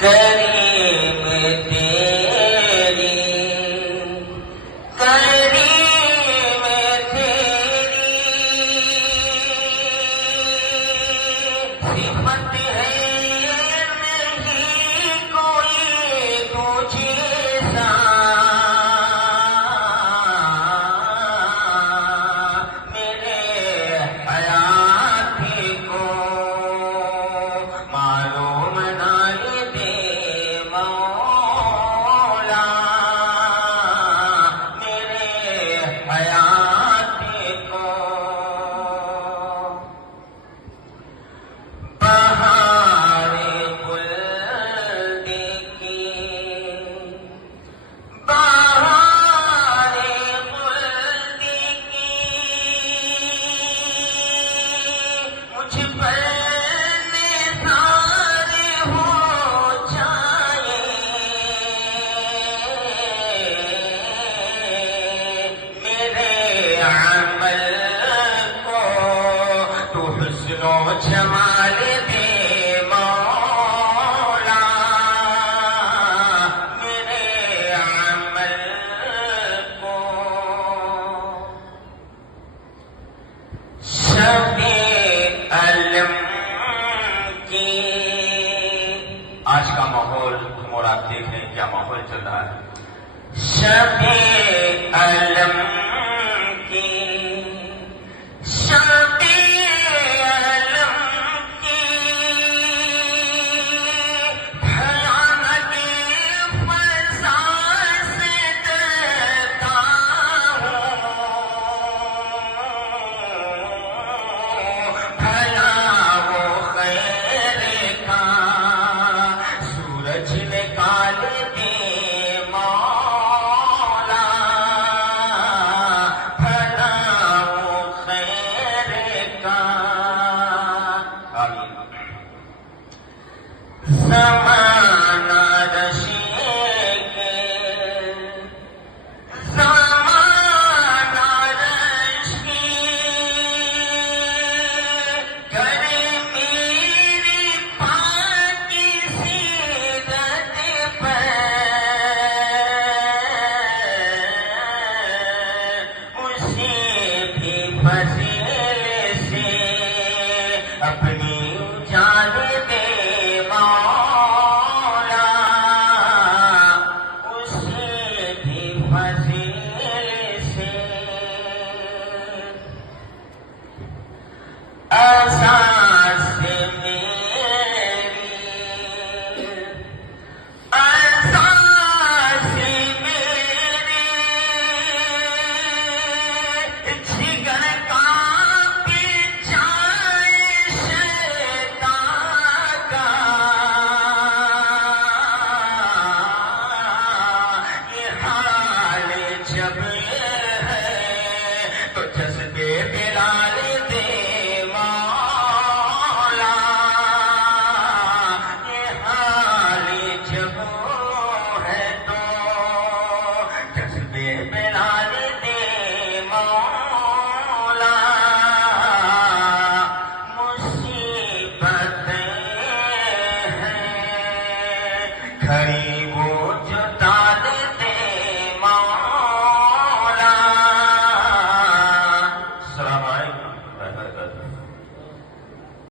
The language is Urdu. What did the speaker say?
کریم تیری کریم تیری صفت ہے نہیں کوئی تجھے سا میرے حیات کو معلوم نہ دے مولا میرے حیات کو بہار خلد کی بہار خلد کی مجھ پر نثار ہو جائے میرے عمل کو تو حسن و جمال دے مولا میرے عمل کو شب علم کی آج کا ماحول تم اور آپ دیکھ رہے ہیں کیا ماحول چل رہا ہے شب علم کی شب علم کی بھیانک فضا سے ڈرتا ہوں بھلا وہ خیر کا سورج نکال دے مولا بھلا وہ خیر کا آمین